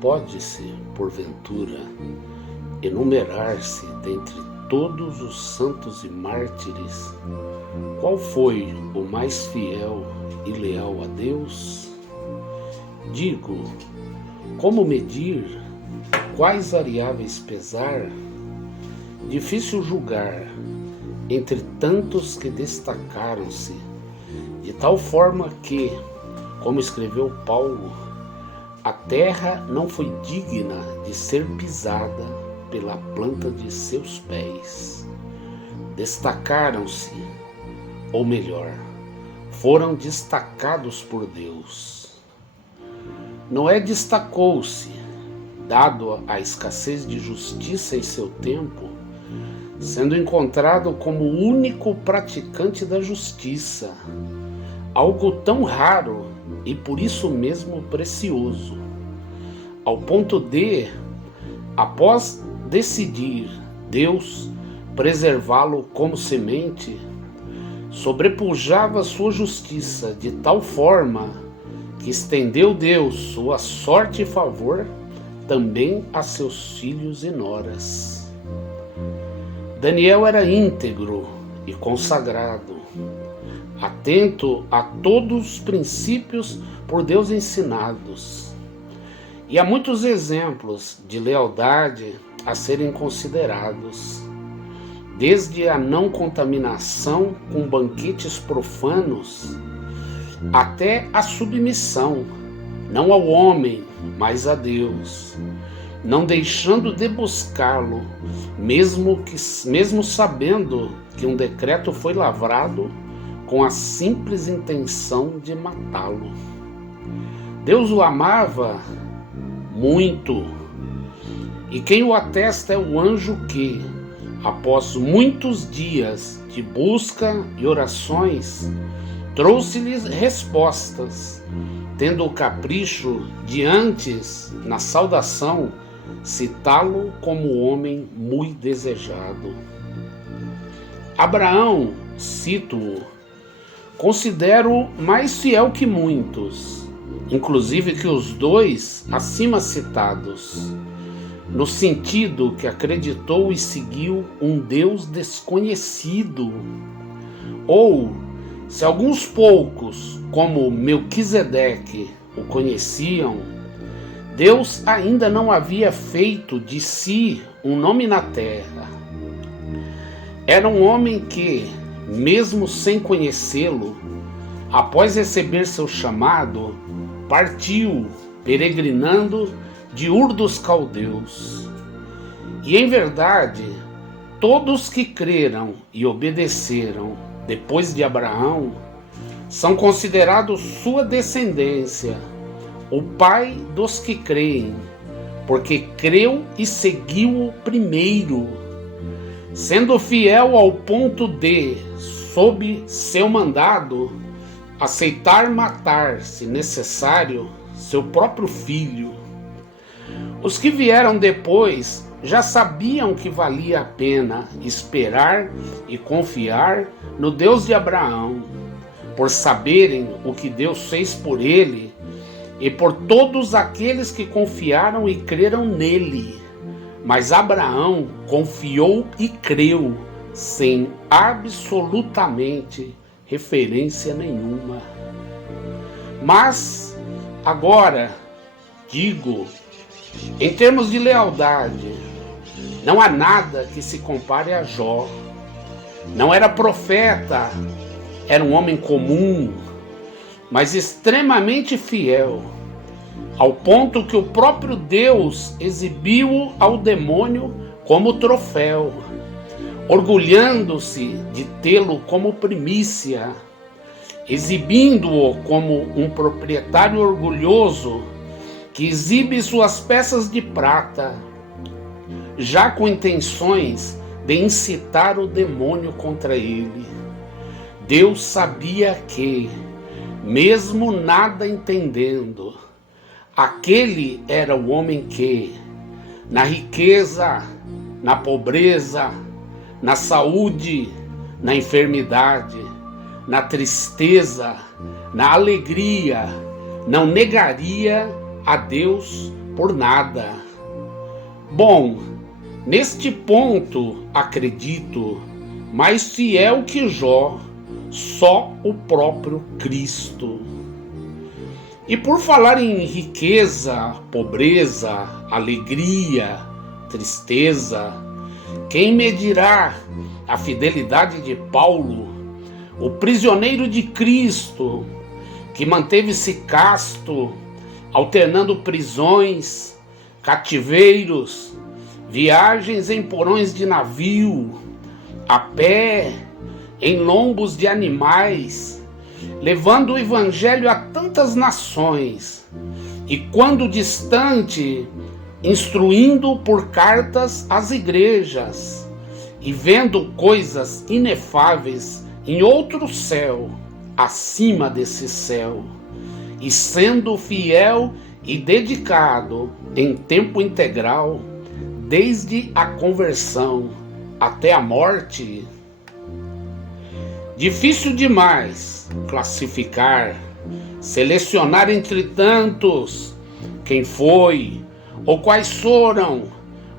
Pode-se, porventura, enumerar-se dentre todos os santos e mártires qual foi o mais fiel e leal a Deus? Digo, como medir, quais variáveis pesar? Difícil julgar entre tantos que destacaram-se, de tal forma que, como escreveu Paulo, a terra não foi digna de ser pisada pela planta de seus pés. Destacaram-se, ou melhor, foram destacados por Deus. Noé destacou-se, dado a escassez de justiça em seu tempo, sendo encontrado como o único praticante da justiça, algo tão raro e por isso mesmo precioso, ao ponto de, após decidir Deus preservá-lo como semente, sobrepujava sua justiça de tal forma que estendeu Deus sua sorte e favor também a seus filhos e noras. Daniel era íntegro e consagrado, atento a todos os princípios por Deus ensinados. E há muitos exemplos de lealdade a serem considerados, desde a não contaminação com banquetes profanos, até a submissão, não ao homem, mas a Deus, não deixando de buscá-lo, mesmo sabendo que um decreto foi lavrado com a simples intenção de matá-lo. Deus o amava muito, e quem o atesta é o anjo que, após muitos dias de busca e orações, trouxe-lhes respostas, tendo o capricho de antes, na saudação, citá-lo como homem muito desejado. Abraão, cito-o, considero mais fiel que muitos, inclusive que os dois acima citados, no sentido que acreditou e seguiu um Deus desconhecido. Ou, se alguns poucos, como Melquisedeque, o conheciam, Deus ainda não havia feito de si um nome na terra. Era um homem que, mesmo sem conhecê-lo, após receber seu chamado, partiu, peregrinando de Ur dos Caldeus. E em verdade, todos que creram e obedeceram depois de Abraão são considerados sua descendência, o pai dos que creem, porque creu e seguiu-o primeiro, sendo fiel ao ponto de, sob seu mandado, aceitar matar, se necessário, seu próprio filho. Os que vieram depois já sabiam que valia a pena esperar e confiar no Deus de Abraão, por saberem o que Deus fez por ele e por todos aqueles que confiaram e creram nele. Mas Abraão confiou e creu sem absolutamente referência nenhuma. Mas agora digo, em termos de lealdade, não há nada que se compare a Jó. Não era profeta, era um homem comum, mas extremamente fiel, ao ponto que o próprio Deus exibiu-o ao demônio como troféu, orgulhando-se de tê-lo como primícia, exibindo-o como um proprietário orgulhoso que exibe suas peças de prata, já com intenções de incitar o demônio contra ele. Deus sabia que, mesmo nada entendendo, aquele era o homem que, na riqueza, na pobreza, na saúde, na enfermidade, na tristeza, na alegria, não negaria a Deus por nada. Bom, neste ponto, acredito, mais fiel que Jó, só o próprio Cristo. E por falar em riqueza, pobreza, alegria, tristeza, quem medirá a fidelidade de Paulo, o prisioneiro de Cristo, que manteve-se casto, alternando prisões, cativeiros, viagens em porões de navio, a pé, em lombos de animais, levando o evangelho a tantas nações, e quando distante, instruindo por cartas as igrejas, e vendo coisas inefáveis em outro céu, acima desse céu, e sendo fiel e dedicado em tempo integral, desde a conversão até a morte. Difícil demais classificar, selecionar entre tantos quem foi ou quais foram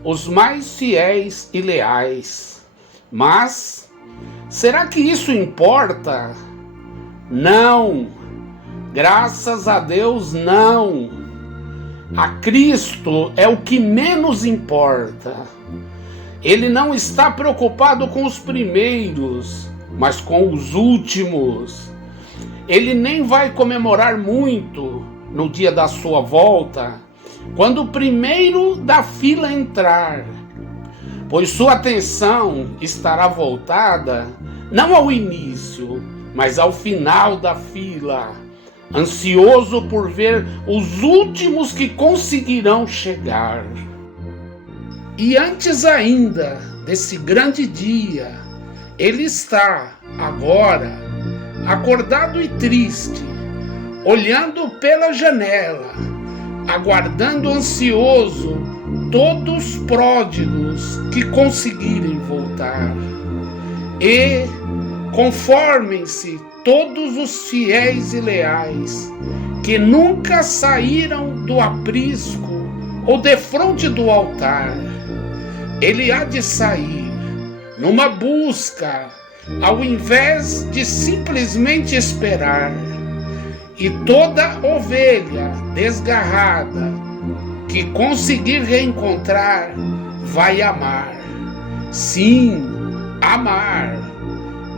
os mais fiéis e leais. Mas será que isso importa? Não, graças a Deus não. A Cristo é o que menos importa. Ele não está preocupado com os primeiros, mas com os últimos. Ele nem vai comemorar muito no dia da sua volta, quando o primeiro da fila entrar, pois sua atenção estará voltada não ao início, mas ao final da fila, ansioso por ver os últimos que conseguirão chegar. E antes ainda desse grande dia, ele está agora acordado e triste, olhando pela janela, aguardando ansioso todos os pródigos que conseguirem voltar. E conformem-se todos os fiéis e leais que nunca saíram do aprisco ou defronte do altar. Ele há de sair numa busca, ao invés de simplesmente esperar. E toda ovelha desgarrada que conseguir reencontrar vai amar. Sim, amar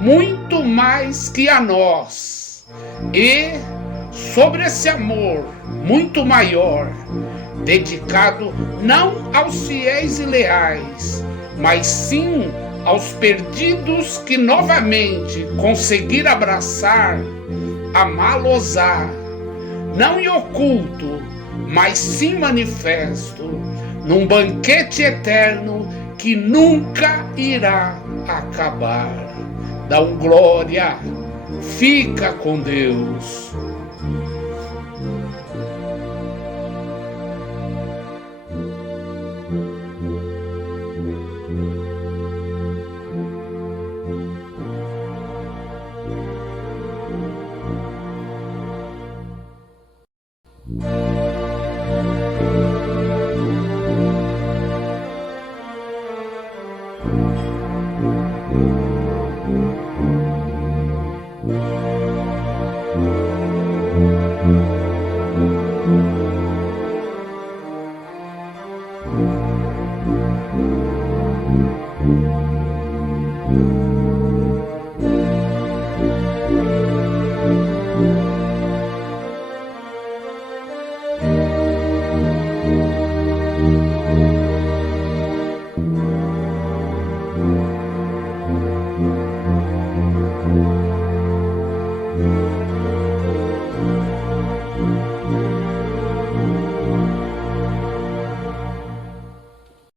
muito mais que a nós. E sobre esse amor muito maior, dedicado não aos fiéis e leais, mas sim aos perdidos que novamente conseguir abraçar, amá-los-á, não em oculto, mas sim manifesto, num banquete eterno que nunca irá acabar. Dá glória, fica com Deus.